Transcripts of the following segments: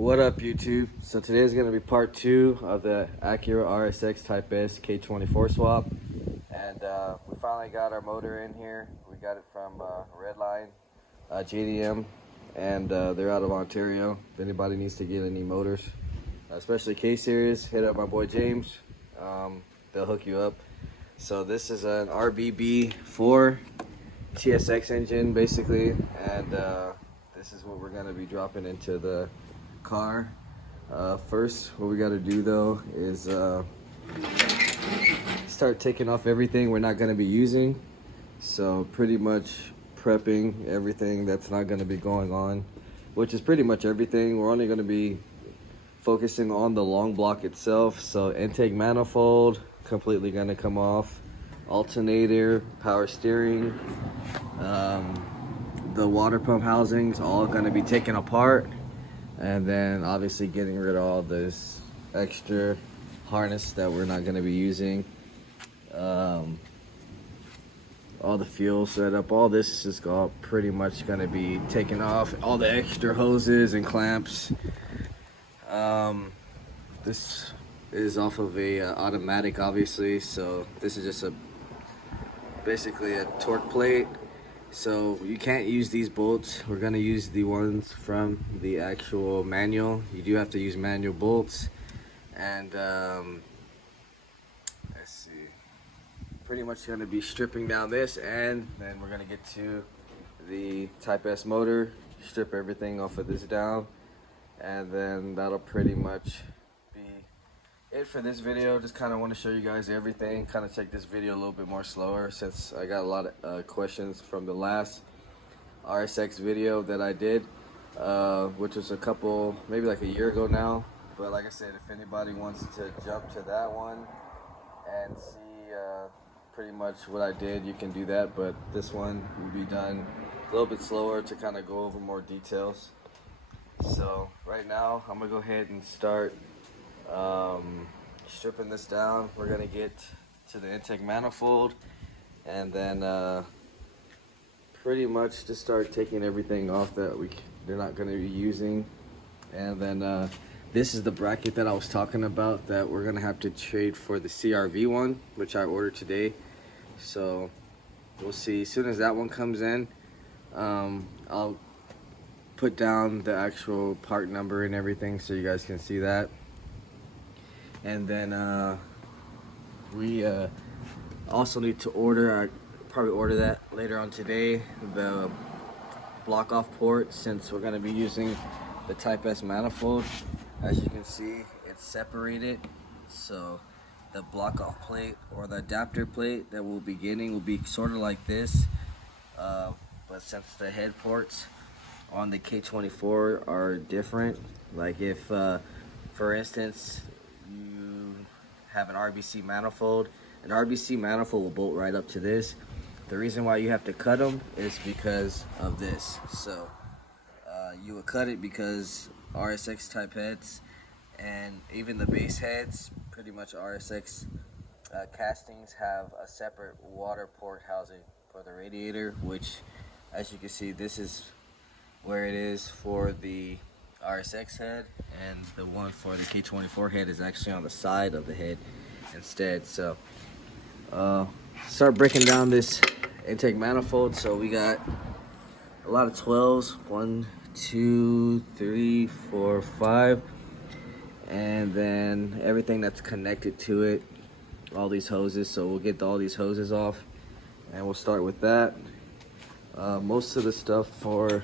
What up, YouTube? So today is going to be part 2 of the Acura Rsx Type S K24 swap, and we finally got our motor in here. We got it from Redline JDM, and they're out of Ontario. If anybody needs to get any motors, especially K-Series, hit up my boy James. They'll hook you up. So this is an RBB4 TSX engine basically, and this is what we're going to be dropping into the car. First, what we got to do though is start taking off everything we're not going to be using. So pretty much prepping everything that's not going to be going on, which is pretty much everything. We're only going to be focusing on the long block itself. So intake manifold completely going to come off, alternator, power steering, the water pump housings all going to be taken apart, and then obviously getting rid of all this extra harness that we're not going to be using. All the fuel setup, all this is just all pretty much going to be taken off. All the extra hoses and clamps. This is off of a automatic, obviously, so this is just basically a torque plate. So you can't use these bolts. We're going to use the ones from the actual manual. You do have to use manual bolts. And let's see, pretty much going to be stripping down this, and then we're going to get to the Type S motor, strip everything off of this down, and then that'll pretty much be it for this video. Just kind of want to show you guys everything, kind of take this video a little bit more slower since I got a lot of questions from the last RSX video that I did, which was maybe like a year ago now. But like I said, if anybody wants to jump to that one and see pretty much what I did, you can do that. But this one will be done a little bit slower to kind of go over more details. So right now I'm gonna go ahead and start stripping this down. We're gonna get to the intake manifold, and then pretty much just start taking everything off that they're not gonna be using. And then this is the bracket that I was talking about that we're gonna have to trade for the CRV one, which I ordered today. So we'll see. As soon as that one comes in, I'll put down the actual part number and everything so you guys can see that. And then we also need to order, I probably order that later on today, the block off port, since we're going to be using the Type S manifold. As you can see, it's separated, so the block off plate or the adapter plate that we'll be getting will be sort of like this, but since the head ports on the K24 are different, like if for instance you have an RBC manifold will bolt right up to this. The reason why you have to cut them is because of this. So you would cut it because RSX type heads and even the base heads, pretty much RSX castings, have a separate water port housing for the radiator, which as you can see, this is where it is for the RSX head, and the one for the K24 head is actually on the side of the head instead. So start breaking down this intake manifold. So we got a lot of 12s, 1, 2, 3, 4, 5, and then everything that's connected to it, all these hoses. So we'll get all these hoses off, and we'll start with that. Most of the stuff for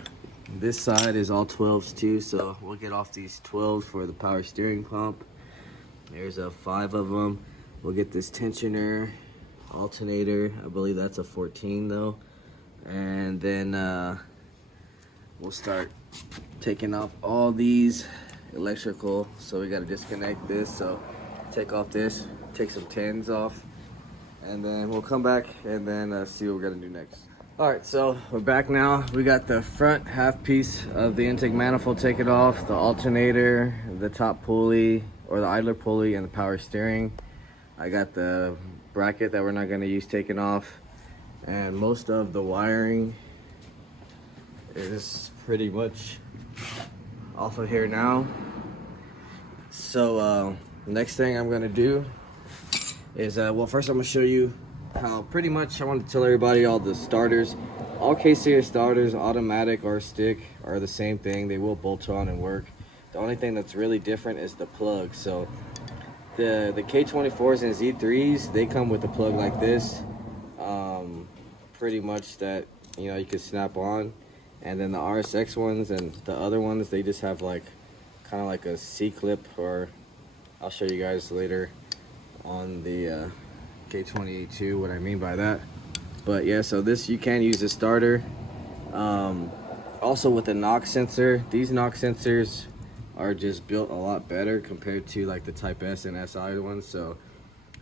this side is all 12s too, so we'll get off these 12s for the power steering pump. There's 5 of them. We'll get this tensioner, alternator, I believe that's a 14 though. And then we'll start taking off all these electrical. So we got to disconnect this, so take off this, take some 10s off, and then we'll come back and then see what we're gonna do next. All right, so we're back now. We got the front half piece of the intake manifold taken off, the alternator, the top pulley or the idler pulley, and the power steering. I got the bracket that we're not going to use taken off, and most of the wiring is pretty much off of here now. So next thing I'm gonna do is well, first I'm gonna show you how pretty much I want to tell everybody all the starters. All K-series starters, automatic or stick, are the same thing. They will bolt on and work. The only thing that's really different is the plug. So the K24s and Z3s, they come with a plug like this, pretty much that you know you can snap on. And then the Rsx ones and the other ones, they just have like kind of like a C-clip, or I'll show you guys later on the K22 what I mean by that. But yeah, so this, you can use a starter. Also with the knock sensor, these knock sensors are just built a lot better compared to like the Type S and SI ones. So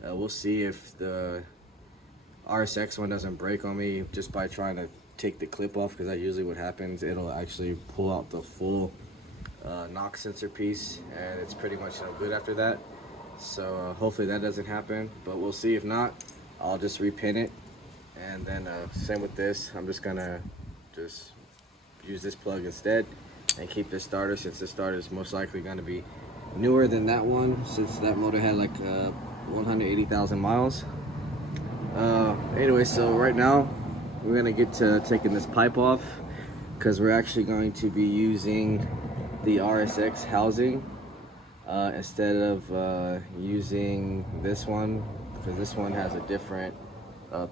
we'll see if the Rsx one doesn't break on me just by trying to take the clip off, because that's usually what happens. It'll actually pull out the full knock sensor piece, and it's pretty much no good after that. So hopefully that doesn't happen, but we'll see. If not, I'll just repin it. And then same with this, I'm just gonna use this plug instead and keep this starter, since this starter is most likely gonna be newer than that one, since that motor had like 180,000 miles. Anyway, so right now we're gonna get to taking this pipe off, because we're actually going to be using the Rsx housing instead of using this one, because this one has a different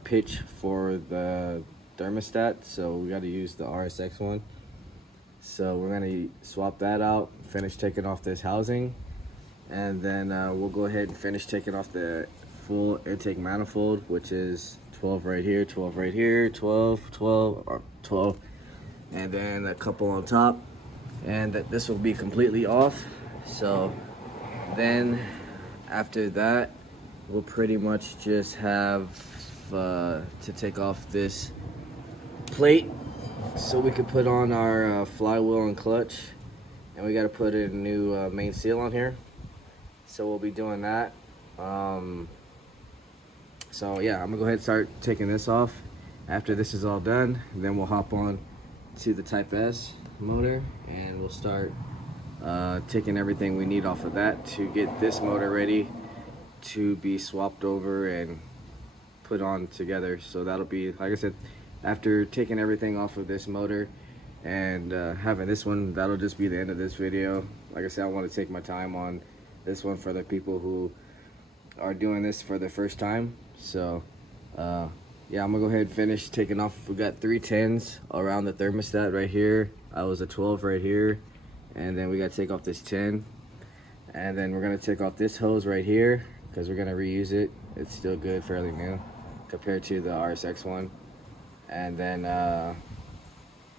pitch for the thermostat, so we got to use the Rsx one. So we're gonna swap that out, finish taking off this housing, and then we'll go ahead and finish taking off the full intake manifold, which is 12 right here, 12 right here, 12, 12, or 12, and then a couple on top, and that this will be completely off. So then after that, we'll pretty much just have to take off this plate so we could put on our flywheel and clutch, and we got to put a new main seal on here. So we'll be doing that. So yeah, I'm gonna go ahead and start taking this off. After this is all done, then we'll hop on to the Type S motor, and we'll start taking everything we need off of that to get this motor ready to be swapped over and put on together. So that'll be, like I said, after taking everything off of this motor and having this one, that'll just be the end of this video. Like I said, I want to take my time on this one for the people who are doing this for the first time. So yeah, I'm gonna go ahead and finish taking off. We got 3 10s around the thermostat right here. I was a 12 right here, and then we got to take off this 10, and then we're gonna take off this hose right here because we're gonna reuse it. It's still good, fairly new compared to the Rsx one. And then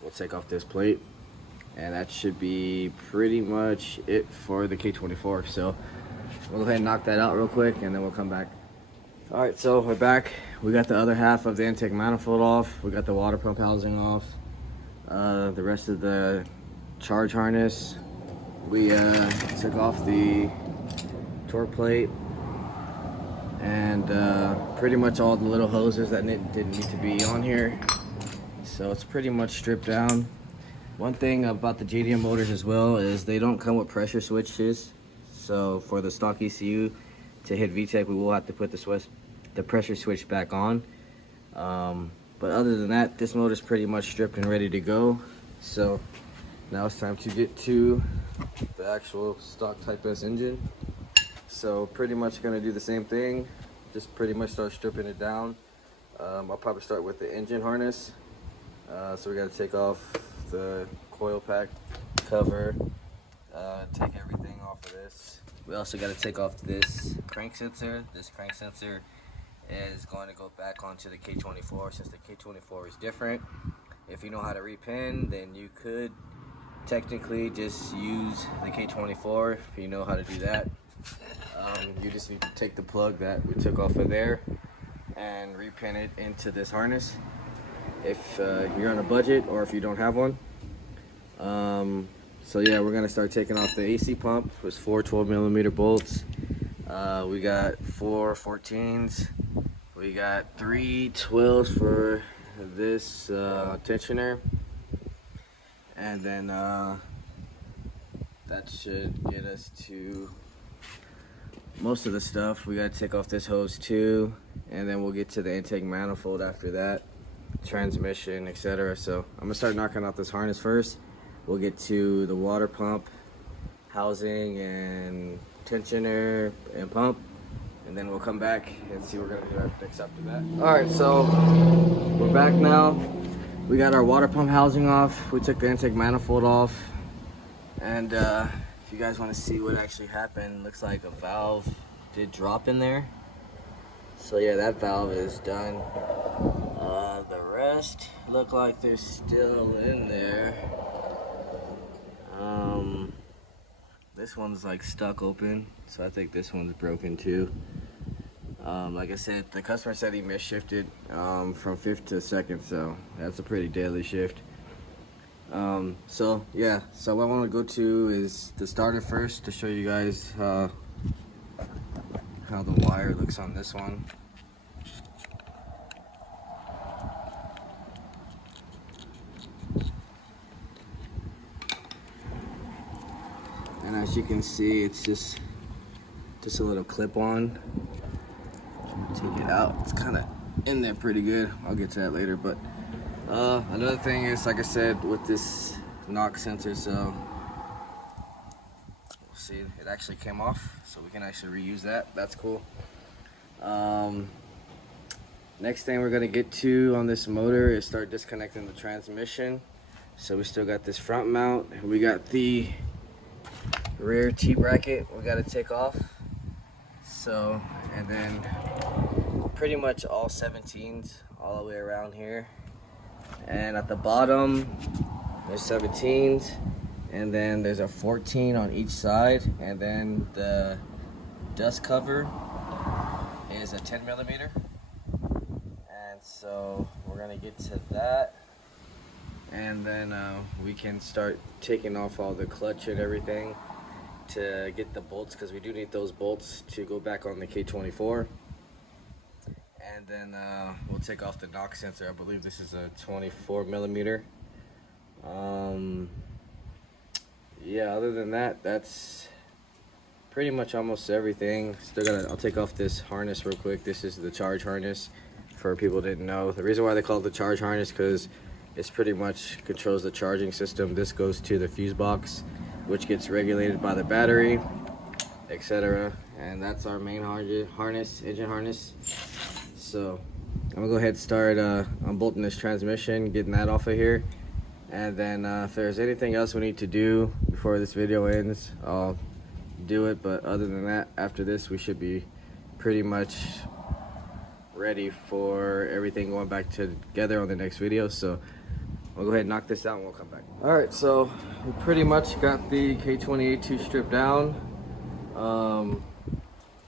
we'll take off this plate, and that should be pretty much it for the K24. So we'll go ahead and knock that out real quick, and then we'll come back. All right, so we're back. We got the other half of the intake manifold off. We got the water pump housing off. The rest of the charge harness. We took off the torque plate, and pretty much all the little hoses that didn't need to be on here. So it's pretty much stripped down. One thing about the JDM motors as well is they don't come with pressure switches. So for the stock ECU to hit VTEC, we will have to put the pressure switch back on. But other than that, this motor is pretty much stripped and ready to go. So now it's time to get to the actual stock Type S engine. So pretty much gonna do the same thing, just pretty much start stripping it down. I'll probably start with the engine harness. So we gotta take off the coil pack cover, take everything off of this. We also got to take off this crank sensor. This crank sensor is going to go back onto the K24, since the K24 is different. If you know how to repin, then you could technically just use the K24 if you know how to do that. You just need to take the plug that we took off of there and repin it into this harness if you're on a budget or if you don't have one. So yeah, we're gonna start taking off the AC pump. It was 4 12mm bolts. We got 4 14s. We got 3 12s for this tensioner, and then that should get us to most of the stuff. We gotta take off this hose too, and then we'll get to the intake manifold after that, transmission, etc. So I'm gonna start knocking out this harness first. We'll get to the water pump housing and tensioner and pump, and then we'll come back and see what we're gonna do next after that. All right, so we're back now. We got our water pump housing off. We took the intake manifold off, and if you guys want to see what actually happened, looks like a valve did drop in there. So yeah, that valve is done. The rest look like they're still in there. This one's like stuck open, so I think this one's broken too. Like I said, the customer said he misshifted from 5th to 2nd, so that's a pretty deadly shift. So yeah, so what I want to go to is the starter first to show you guys how the wire looks on this one. And as you can see, it's just a little clip-on. Take it out. It's kind of in there pretty good. I'll get to that later. But another thing is, like I said, with this knock sensor, so we'll see, it actually came off, so we can actually reuse that. That's cool. Next thing we're gonna get to on this motor is start disconnecting the transmission. So we still got this front mount, and we got the rear T-bracket we got to take off. So, and then pretty much all 17s all the way around here, and at the bottom there's 17s, and then there's a 14 on each side, and then the dust cover is a 10mm. And so we're gonna get to that, and then we can start taking off all the clutch and everything to get the bolts, because we do need those bolts to go back on the K24. And then we'll take off the knock sensor. I believe this is a 24mm. Yeah, other than that, that's pretty much almost everything. I'll take off this harness real quick. This is the charge harness, for people who didn't know. The reason why they call it the charge harness, because it's pretty much controls the charging system. This goes to the fuse box, which gets regulated by the battery, etc. And that's our main harness, engine harness. So I'm gonna go ahead and start unbolting this transmission, getting that off of here, and then if there's anything else we need to do before this video ends, I'll do it. But other than that, after this, we should be pretty much ready for everything going back together on the next video. So we'll go ahead and knock this out and we'll come back. All right, so we pretty much got the K28 stripped down.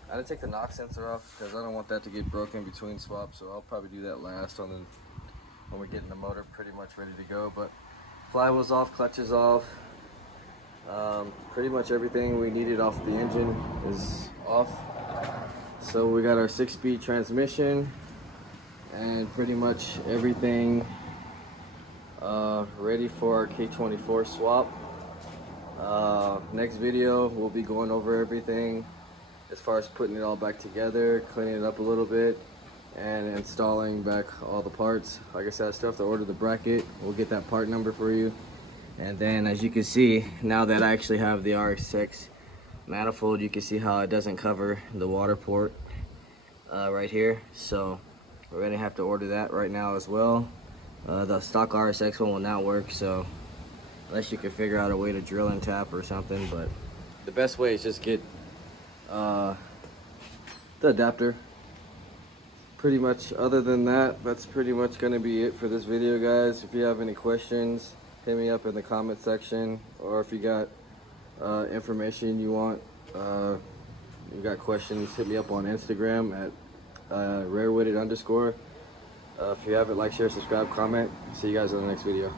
I didn't take the knock sensor off because I don't want that to get broken between swaps, so I'll probably do that last when we're getting the motor pretty much ready to go. But flywheel's off, clutch is off. Pretty much everything we needed off the engine is off. So we got our 6-speed transmission and pretty much everything ready for our K24 swap. Next video we'll be going over everything as far as putting it all back together, cleaning it up a little bit, and installing back all the parts. Like I said, I still have to order the bracket. We'll get that part number for you. And then, as you can see, now that I actually have the Rsx manifold, you can see how it doesn't cover the water port right here. So we're gonna have to order that right now as well. The stock Rsx one will not work, so unless you can figure out a way to drill and tap or something. But the best way is just get the adapter. Pretty much, other than that, that's pretty much going to be it for this video, guys. If you have any questions, hit me up in the comment section, or if you got information you want, you got questions, hit me up on Instagram at rarewitted_. If you haven't, like, share, subscribe, comment. See you guys in the next video.